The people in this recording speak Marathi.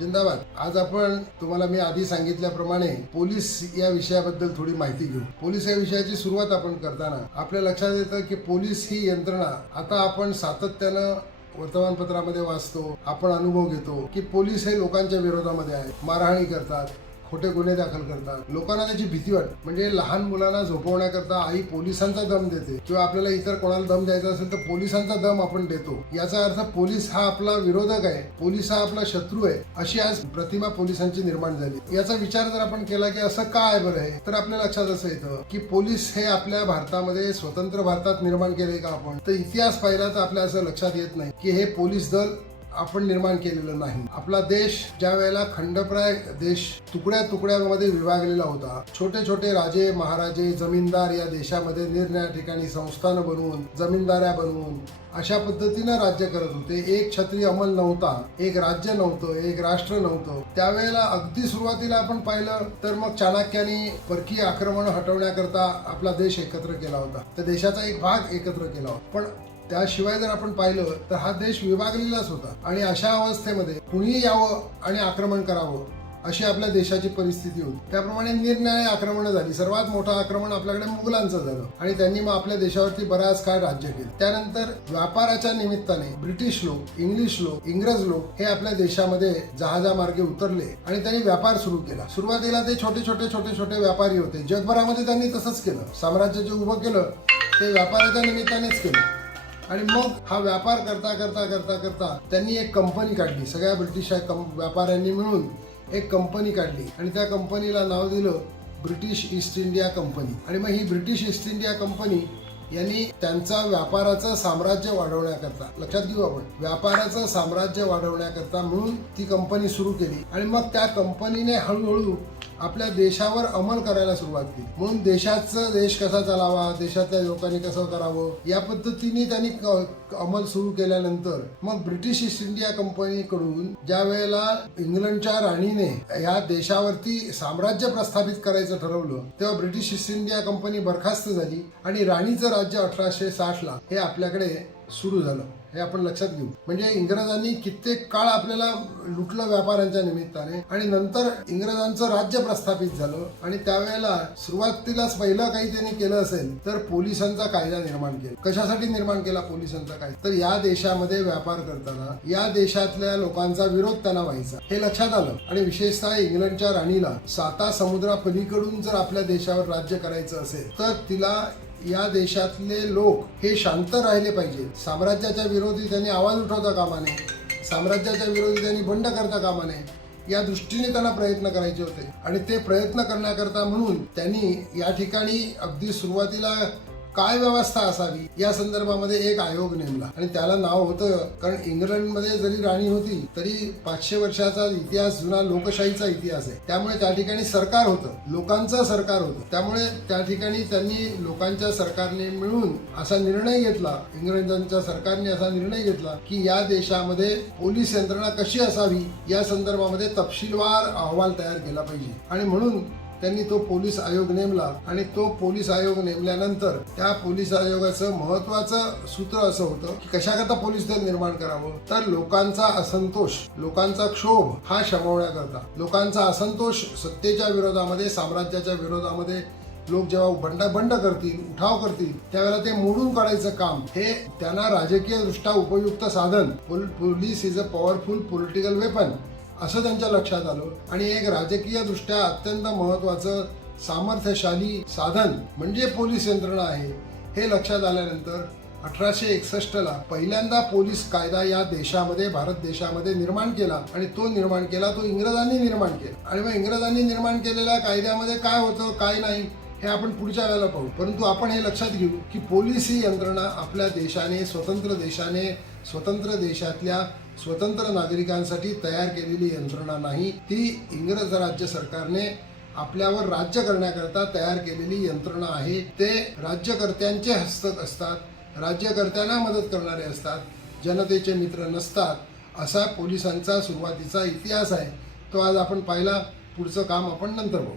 जिंदाबाद. आज आपण तुम्हाला मी आधी सांगितल्याप्रमाणे पोलीस या विषयाबद्दल थोडी माहिती घेऊ. पोलीस या विषयाची सुरुवात आपण करताना आपल्या लक्षात येतं की पोलीस ही यंत्रणा आता आपण सातत्यानं वर्तमानपत्रामध्ये वाचतो आपण अनुभव घेतो की पोलीस हे लोकांच्या विरोधामध्ये आहेत मारहाणी करतात. खोटे गुन्हे दाखल करतात. लोकांना त्याची भीती वाटते. म्हणजे लहान मुलांना झोपवण्याकरता आई पोलिसांचा दम देते. किंवा आपल्याला इतर कोणाला दम द्यायचा असेल तर पोलिसांचा दम आपण देतो. याचा अर्थ पोलीस हा आपला विरोधक आहे. पोलीस हा आपला शत्रू आहे. अशी आज प्रतिमा पोलिसांची निर्माण झाली. याचा विचार जर आपण केला की असं का आहे बरं आहे तर आपल्या लक्षात असं येतं की पोलीस हे आपल्या भारतामध्ये स्वतंत्र भारतात निर्माण केले का आपण? तर इतिहास पाहिला तर आपल्या असं लक्षात येत नाही की हे पोलीस दल आपण निर्माण केलेलं नाही. आपला देश ज्या वेळेला खंडप्राय देश तुकड्या तुकड्यामध्ये विभागलेला होता छोटे छोटे राजे महाराजे जमीनदार या देशामध्ये निरनिळ्या ठिकाणी संस्थानं बनवून जमीनदाऱ्या बनवून अशा पद्धतीनं राज्य करत होते. एक छत्री अंमल नव्हता एक राज्य नव्हतं एक राष्ट्र नव्हतं. त्यावेळेला अगदी सुरुवातीला आपण पाहिलं तर मग चाणक्याने परकीय आक्रमण हटवण्याकरता आपला देश एकत्र केला होता. त्या देशाचा एक भाग एकत्र केला होता. पण त्याशिवाय जर आपण पाहिलं तर हा देश विभागलेलाच होता. आणि अशा अवस्थेमध्ये कुणीही यावं आणि आक्रमण करावं अशी आपल्या देशाची परिस्थिती होती. त्याप्रमाणे निरनिराळी आक्रमणं झाली. सर्वात मोठं आक्रमण आपल्याकडे मुघलांचं झालं. आणि त्यांनी मग आपल्या देशावरती बराच काळ राज्य केलं. त्यानंतर व्यापाराच्या निमित्ताने ब्रिटिश लोक इंग्लिश लोक इंग्रज लोक हे आपल्या देशामध्ये जहाजामार्गे उतरले आणि त्यांनी व्यापार सुरू केला. सुरुवातीला ते छोटे छोटे छोटे छोटे व्यापारी होते. जगभरामध्ये त्यांनी तसंच केलं. साम्राज्य जे उभं केलं ते व्यापाराच्या निमित्तानेच केलं. आणि मग हा व्यापार करता करता करता करता त्यांनी एक कंपनी काढली. सगळ्या ब्रिटिश व्यापाऱ्यांनी मिळून एक कंपनी काढली. आणि त्या कंपनीला नाव दिलं ब्रिटिश ईस्ट इंडिया कंपनी. आणि मग ही ब्रिटिश ईस्ट इंडिया कंपनी यांनी त्यांचा व्यापाराचं साम्राज्य वाढवण्याकरता लक्षात घेऊ आपण व्यापाराचं साम्राज्य वाढवण्याकरता म्हणून ती कंपनी सुरू केली. आणि मग त्या कंपनीने हळूहळू आपल्या देशावर अंमल करायला सुरुवात केली. म्हणून देशाचं देश कसा चालावा देशातल्या लोकांनी कसं करावं या पद्धतीने त्यांनी अंमल सुरू केल्यानंतर मग ब्रिटिश ईस्ट इंडिया कंपनीकडून ज्या वेळेला इंग्लंडच्या राणीने या देशावरती साम्राज्य प्रस्थापित करायचं ठरवलं तेव्हा ब्रिटिश ईस्ट इंडिया कंपनी बरखास्त झाली आणि राणीचं राज्य अठराशे साठ ला हे आपल्याकडे सुरू झालं हे आपण लक्षात घेऊ. म्हणजे इंग्रजांनी कित्येक काळ आपल्याला लुटलं व्यापाऱ्यांच्या निमित्ताने आणि नंतर इंग्रजांचं राज्य प्रस्थापित झालं आणि त्यावेळेला सुरुवातीलाच पहिलं काही त्यांनी केलं असेल तर पोलिसांचा कायदा निर्माण केला. कशासाठी निर्माण केला पोलिसांचा कायदा? तर या देशामध्ये व्यापार करताना या देशातल्या लोकांचा विरोध त्यांना व्हायचा. हे लक्षात आलं. आणि विशेषतः इंग्लंडच्या राणीला साता समुद्रापलीकडून जर आपल्या देशावर राज्य करायचं असेल तर तिला या देशातले लोक हे शांत राहिले पाहिजे. साम्राज्याच्या विरोधी त्यांनी आवाज उठवता कामा नये. साम्राज्याच्या विरोधी त्यांनी बंड करता कामा नये. या दृष्टीने त्यांना प्रयत्न करायचे होते. आणि ते प्रयत्न करण्याकरता म्हणून त्यांनी या ठिकाणी अगदी सुरुवातीला काय व्यवस्था असावी? या संदर्भामध्ये एक आयोग नेमला. आणि त्याला नाव होतं कारण इंग्लंडमध्ये जरी राणी होती तरी पाचशे वर्षाचा इतिहास जुना लोकशाहीचा इतिहास आहे. त्यामुळे त्या ठिकाणी सरकार होतं. लोकांचं सरकार होतं. त्यामुळे त्या ठिकाणी त्यांनी लोकांच्या सरकारने मिळून असा निर्णय घेतला इंग्रजांच्या सरकारने असा निर्णय घेतला की या देशामध्ये पोलीस यंत्रणा कशी असावी? या संदर्भामध्ये तपशीलवार अहवाल तयार केला पाहिजे. आणि म्हणून त्यांनी तो पोलीस आयोग नेमला आणि तो पोलीस आयोग नेमल्यानंतर त्या पोलीस आयोगाचं महत्वाचं सूत्र असं होतं की कशाकरता पोलीस दल निर्माण करावं? तर लोकांचा असंतोष लोकांचा क्षोभ हा शमवण्याकरता. लोकांचा असंतोष सत्तेच्या विरोधामध्ये साम्राज्याच्या विरोधामध्ये लोक जेव्हा बंड बंड करतील उठाव करतील त्यावेळेला ते मोडून काढायचं काम हे त्यांना राजकीय दृष्ट्या उपयुक्त साधन. Police is a powerful political weapon असं त्यांच्या लक्षात आलं. आणि एक राजकीय दृष्ट्या अत्यंत महत्वाचं सामर्थ्यशाली साधन म्हणजे पोलीस यंत्रणा आहे हे लक्षात आल्यानंतर अठराशे एकसष्ट ला पहिल्यांदा पोलीस कायदा या देशामध्ये भारत देशामध्ये निर्माण केला आणि तो निर्माण केला तो इंग्रजांनी निर्माण केला. आणि मग इंग्रजांनी निर्माण केलेल्या कायद्यामध्ये काय होतं काय नाही हे आपण पुढच्या वेळेला पाहू. परंतु आपण हे लक्षात घेऊ की पोलीस ही यंत्रणा आपल्या देशाने स्वतंत्र देशाने स्वतंत्र देशातल्या स्वतंत्र नागरिकांसाठी तयार केलेली यंत्रणा नाही. ती इंग्रज राज्य सरकारने आपल्यावर राज्य करण्याकरता तयार केलेली यंत्रणा आहे. ते राज्यकर्त्यांचे हस्तक असतात राज्यकर्त्यांना मदत करणारे असतात जनतेचे मित्र नसतात असा पोलिसांचा सुरुवातीचा इतिहास आहे. तो आज आपण पाहिला. पुढचं काम आपण नंतर बघू.